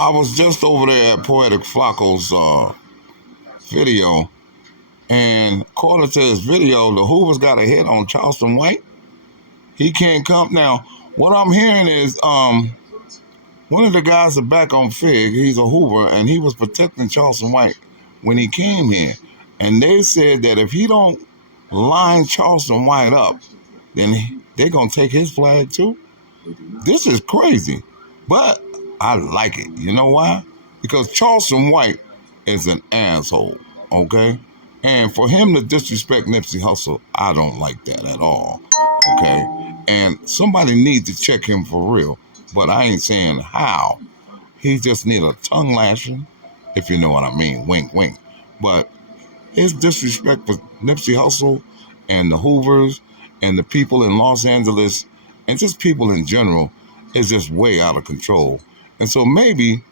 I was just over there at Poetic Flacco's video, and according to his video, the Hoovers got a hit on Charleston White. He can't come now. What I'm hearing is one of the guys are back on Fig. He's a Hoover, and he was protecting Charleston White when he came here. And they said that if he don't line Charleston White up, then they're going to take his flag too. This is crazy, but I like it. You know why? Because Charleston White is an asshole, okay? And for him to disrespect Nipsey Hussle, I don't like that at all, okay? And somebody needs to check him for real, but I ain't saying how. He just need a tongue lashing, if you know what I mean, wink, wink. But his disrespect for Nipsey Hussle and the Hoovers and the people in Los Angeles and just people in general is just way out of control. And so maybe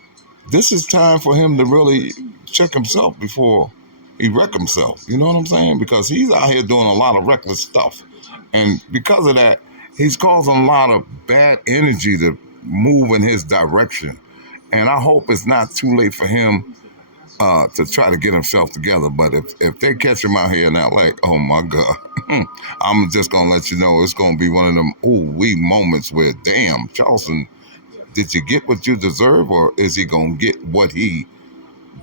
this is time for him to really check himself before he wreck himself. You know what I'm saying? Because he's out here doing a lot of reckless stuff. And because of that, he's causing a lot of bad energy to move in his direction. And I hope it's not too late for him to try to get himself together. But if they catch him out here in LA, oh my God, I'm just going to let you know it's going to be one of them ooh-wee moments where, damn, Charleston, did you get what you deserve, or is he going to get what he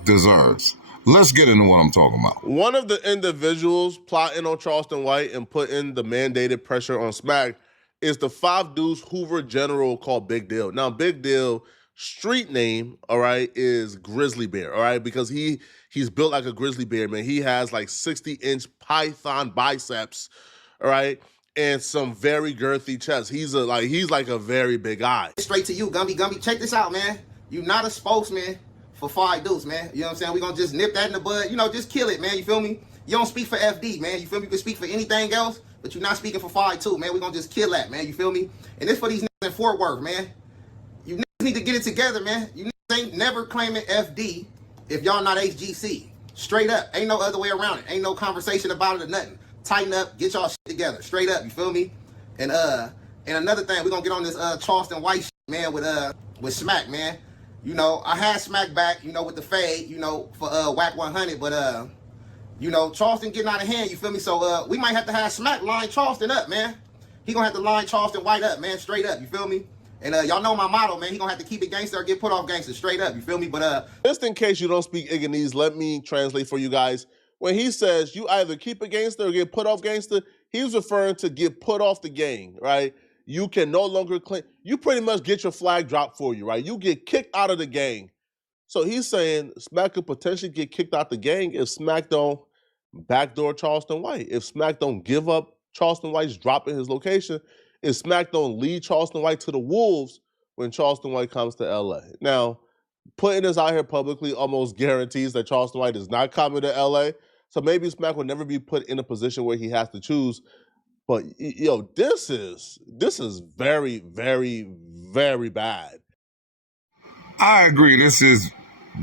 deserves? Let's get into what I'm talking about. One of the individuals plotting on Charleston White and putting the mandated pressure on Smack is the 5 Deuce Hoover general called Big Deal. Now, Big Deal, street name, all right, is Grizzly Bear, all right, because he's built like a grizzly bear, man. He has like 60-inch python biceps, all right, and some very girthy chest. He's like a very big guy. Straight to you, Gumby. Check this out, man. You're not a spokesman for 5 Deuce, man. You know what I'm saying? We're gonna just nip that in the bud. You know, just kill it, man. You feel me? You don't speak for FD, man. You feel me? You can speak for anything else, but you're not speaking for 5 too, man. We're gonna just kill that, man. You feel me? And this for these niggas in Fort Worth, man. You niggas need to get it together, man. You niggas ain't never claiming FD if y'all not HGC. Straight up. Ain't no other way around it. Ain't no conversation about it or nothing. Tighten up, get y'all shit together. Straight up, you feel me? And another thing, we're gonna get on this Charleston White shit, man, with Smack, man. You know, I had Smack back, you know, with the fade, you know, for Whack 100, but you know, Charleston getting out of hand, you feel me? So we might have to have Smack line Charleston up, man. He gonna have to line Charleston White up, man, straight up, you feel me? And y'all know my motto, man. He gonna have to keep it gangster or get put off gangster, straight up, you feel me? But just in case you don't speak Igganese, let me translate for you guys. When he says you either keep it gangster or get put off gangster, he's referring to get put off the gang, right? You can no longer claim, you pretty much get your flag dropped for you, right? You get kicked out of the gang. So he's saying Smack could potentially get kicked out the gang if Smack don't backdoor Charleston White. If Smack don't give up Charleston White's dropping his location, if Smack don't lead Charleston White to the wolves when Charleston White comes to LA. Now, putting this out here publicly almost guarantees that Charleston White is not coming to LA. So maybe Smack will never be put in a position where he has to choose. But yo, this is very, very, very bad. I agree, this is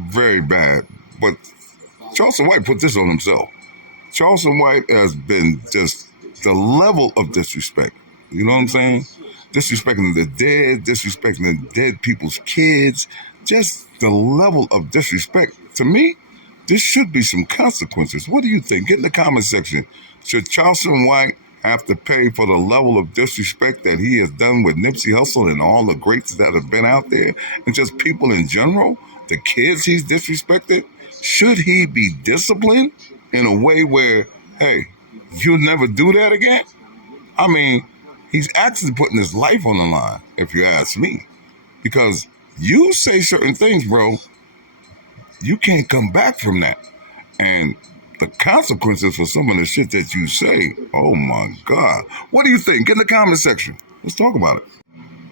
very bad. But Charleston White put this on himself. Charleston White has been just the level of disrespect. You know what I'm saying? Disrespecting the dead, disrespecting the dead people's kids. Just the level of disrespect. To me, there should be some consequences. What do you think? Get in the comment section. Should Charleston White have to pay for the level of disrespect that he has done with Nipsey Hussle and all the greats that have been out there, and just people in general, the kids he's disrespected? Should he be disciplined in a way where, hey, you'll never do that again? I mean, he's actually putting his life on the line, if you ask me. Because you say certain things, bro, you can't come back from that. And the consequences for some of the shit that you say, oh my God. What do you think? Get in the comment section. Let's talk about it.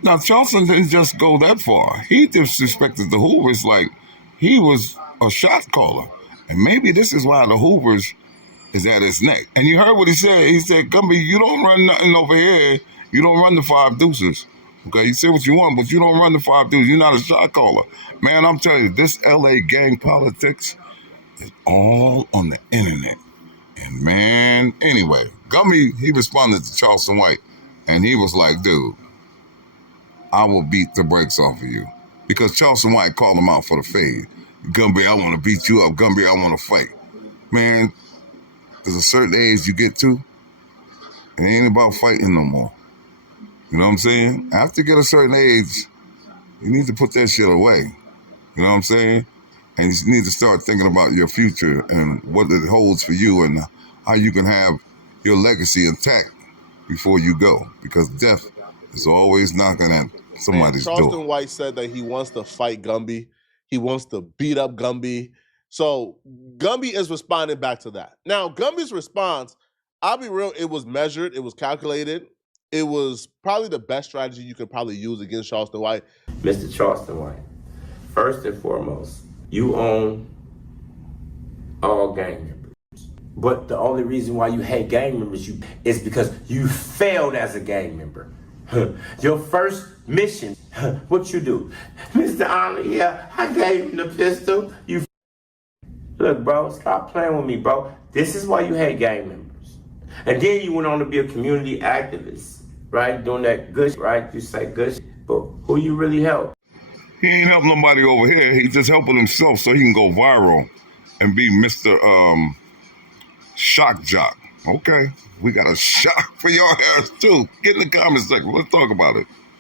Now, Charleston didn't just go that far. He disrespected the Hoovers like he was a shot caller. And maybe this is why the Hoovers is at his neck. And you heard what he said. He said, Gumby, you don't run nothing over here. You don't run the 5 Deuces. Okay, you say what you want, but you don't run the 5 Deuces. You're not a shot caller. Man, I'm telling you, this LA gang politics is all on the internet. And man, anyway, Gumby, he responded to Charleston White, and he was like, dude, I will beat the brakes off of you. because Charleston White called him out for the fade. Gumby, I want to beat you up. Gumby, I want to fight. Man, there's a certain age you get to, and it ain't about fighting no more. You know what I'm saying? After you get a certain age, you need to put that shit away. You know what I'm saying? And you need to start thinking about your future and what it holds for you and how you can have your legacy intact before you go, because death is always knocking at somebody's Charleston door. White said that he wants to fight Gumby. He wants to beat up Gumby. So Gumby is responding back to that. Now, Gumby's response, I'll be real, it was measured, it was calculated. It was probably the best strategy you could probably use against Charleston White. Mr. Charleston White, first and foremost, you own all gang members. But the only reason why you hate gang members is because you failed as a gang member. Your first mission, what you do? Mr. Honor, yeah, I gave him the pistol. Look, bro, stop playing with me, bro. This is why you hate gang members. And then you went on to be a community activist, right? Doing that good shit, right? You say good shit, but who you really help? He ain't helping nobody over here. He's just helping himself so he can go viral and be Mr. Shock Jock. Okay, we got a shock for your ass too. Get in the comment section. Let's talk about it.